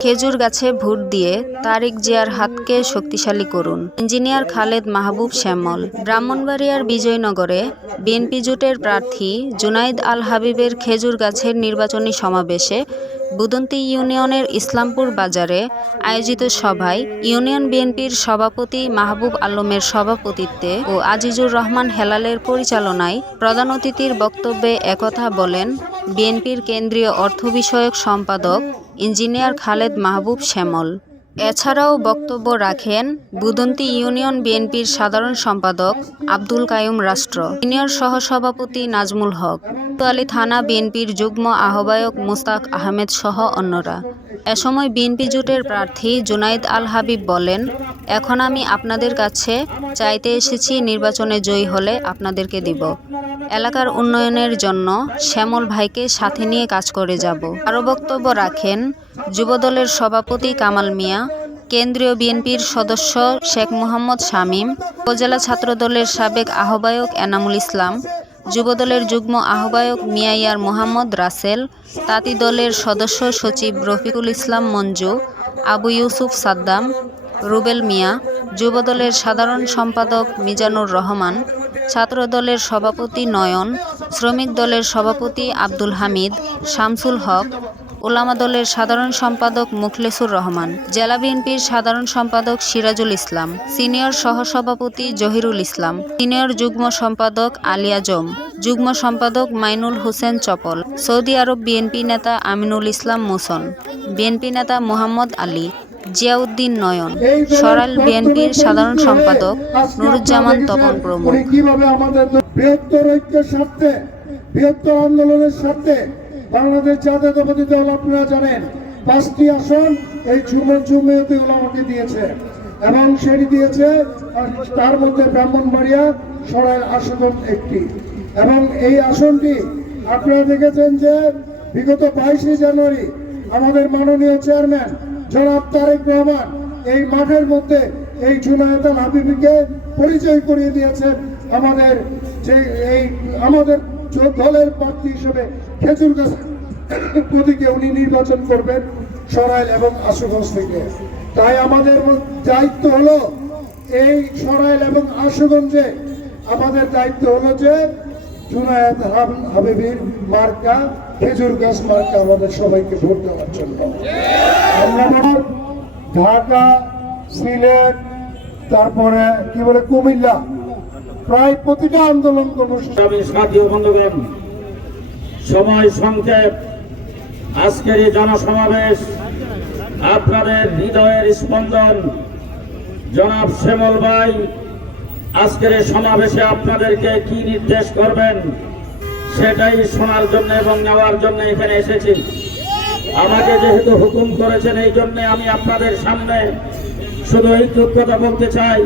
খেজুর গাছে ভোট দিয়ে তারেক জিয়ার হাতকে শক্তিশালী করুন। ইঞ্জিনিয়ার খালেদ মাহবুব শ্যামল। ব্রাহ্মণবাড়িয়ার বিজয়নগরে বিএনপি জোটের প্রার্থী জুনাইদ আল হাবিবের খেজুর গাছের নির্বাচনী সমাবেশে বুদন্তি ইউনিয়নের ইসলামপুর বাজারে আয়োজিত সভায় ইউনিয়ন বিএনপির সভাপতি মাহবুব আলমের সভাপতিত্বে ও আজিজুর রহমান হেলালের পরিচালনায় প্রধান অতিথির বক্তব্যে একথা বলেন বিএনপির কেন্দ্রীয় অর্থ বিষয়ক সম্পাদক ইঞ্জিনিয়ার খালেদ মাহবুব শ্যামল। এছাড়াও বক্তব্য রাখেন বুদন্তি ইউনিয়ন বিএনপির সাধারণ সম্পাদক আব্দুল কায়ুম রাষ্ট্র। সিনিয়র সহসভাপতি নাজমুল হক। কোতোয়ালি থানা বিএনপির যুগ্ম আহ্বায়ক মুস্তাক আহমেদ সহ অন্যরা। এ সময় বিএনপি জোটের প্রার্থী জুনাইদ আল হাবিব বলেন, এখন আমি আপনাদের কাছে চাইতে এসেছি নির্বাচনে জয়ী হলে আপনাদেরকে দিব। এলাকার উন্নয়নের জন্য শ্যামল ভাইকে সাথে নিয়ে কাজ করে যাব। আরও বক্তব্য রাখেন যুবদলের সভাপতি কামাল মিয়া, কেন্দ্রীয় বিএনপির সদস্য শেখ মোহাম্মদ শামীম, উপজেলা ছাত্রদলের সাবেক আহ্বায়ক এনামুল ইসলাম যুবদলের যুগ্ম আহ্বায়ক মিয়াইয়ার মোহাম্মদ রাসেল, তাঁতি দলের সদস্য সচিব রফিকুল ইসলাম মঞ্জু, আবু ইউসুফ সাদ্দাম, রুবেল মিয়া, যুবদলের সাধারণ সম্পাদক মিজানুর রহমান ছাত্রদলের সভাপতি নয়ন, শ্রমিক দলের সভাপতি আব্দুল হামিদ, শামসুল হক ওলামা দলের সাধারণ সম্পাদক মুখলেসুর রহমান, জেলা বিএনপির সাধারণ সম্পাদক সিরাজুল ইসলাম, সিনিয়র সহসভাপতি জহিরুল ইসলাম, সিনিয়র যুগ্ম সম্পাদক আলিয়া জম যুগ্ম সম্পাদক মাইনুল হোসেন চপল, সৌদি আরব বিএনপি নেতা আমিনুল ইসলাম মুসন, বিএনপি নেতা মোহাম্মদ আলী, জিয়াউদ্দিন নয়ন, সরাল বিএনপির সাধারণ সম্পাদক নুরুজ্জামান তপন প্রমুখ। বৃহত্তর ঐক্যের স্বার্থে, বৃহত্তর আন্দোলনের স্বার্থে বাংলাদেশ জাতীয়তাবাদী দল, আপনারা জানেন, পাঁচটি আসন এই ঝুমের জুমিয়তে আমাকে দিয়েছে। এবং সেটি দিয়েছে তার মধ্যে ব্রাহ্মণবাড়িয়া সরাইল আসন একটি। এবং এই আসনটি আপনারা দেখেছেন যে, বিগত বাইশে জানুয়ারি আমাদের মাননীয় চেয়ারম্যান জনাব তারেক রহমান এই মাঠের মধ্যে এই জুনায়তান হাবিবিকে পরিচয় করিয়ে দিয়েছেন। আমাদের যে এই, আমাদের দলের প্রার্থী হিসেবে খেজুর গাছ প্রতীকে উনি নির্বাচন করবেন সরাইল এবং আশুগঞ্জ থেকে। তাই আমাদের দায়িত্ব হলো এই সরাইল এবং আশুগঞ্জে আমাদের দায়িত্ব হলো যে জুনায়ত হাবিবির মার্কা, খেজুর গাছ মার্কা আমাদের সবাইকে ভোট দেওয়ার জন্য। ঢাকা, সিলেট, তারপরে কি বলে কুমিল্লা। প্রায় প্রতিটা আন্দোলন কর্মসূচি বন্ধুগণ, সময় সংক্ষেপ। আজকের এই জনসমাবেশ আপনাদের হৃদয়ের স্পন্দন। জনাব শ্যামল ভাই, আজকের এই সমাবেশে আপনাদেরকে কি নির্দেশ করবেন সেটাই শোনার জন্য এবং নেওয়ার জন্য এখানে এসেছি। আমাকে যেহেতু হুকুম করেছেন, এই জন্য আমি আপনাদের সামনে শুধু এই কথা বলতে চাই।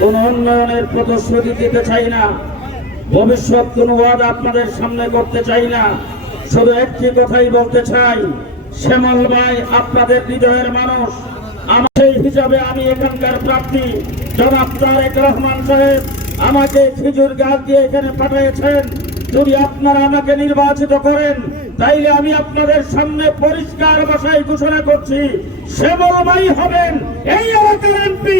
কোন উন্নয়নের প্রতিশ্রুতি দিতে চাই না। ভবিষ্যৎ কোনো ওয়াদ আপনাদের সামনে করতে চাই না। শুধু একটি কথাই বলতে চাই, শ্যামল ভাই, আপনাদের হৃদয়ের মানুষ, আমার সেই হিসাবে আমি এখানকার প্রার্থী। জনাব তারেক রহমান সাহেব আমাকে খেজুর গাছ দিয়ে এখানে পাঠিয়েছেন। যদি আপনারা আমাকে নির্বাচিত করেন, তাইলে আমি আপনাদের সামনে পরিষ্কার ভাষায় ঘোষণা করছি শ্যামল ভাই হবেন এই এলাকার এমপি।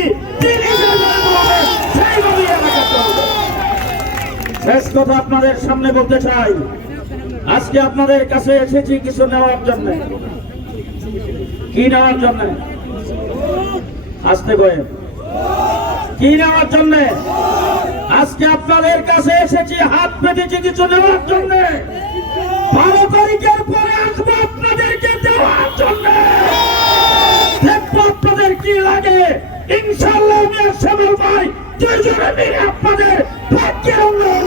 শেষ কথা আপনাদের সামনে বলতে চাই। আজকে আপনাদের কাছে এসেছি কিছু নেওয়ার জন্য। কি নেওয়ার জন্য? আসতে কয়ে। কি নেওয়ার জন্য? আজকে আপনাদের কাছে এসেছি, হাত পেটেছি কিছু নেওয়ার জন্য। বারো তারিখের পরে আসব আপনাদেরকে দেওয়ার জন্য। দেখব আপনাদের কি লাগে। ইনশাল্লাহ ভাই আপনাদের ভাগ্যের উন্নয়ন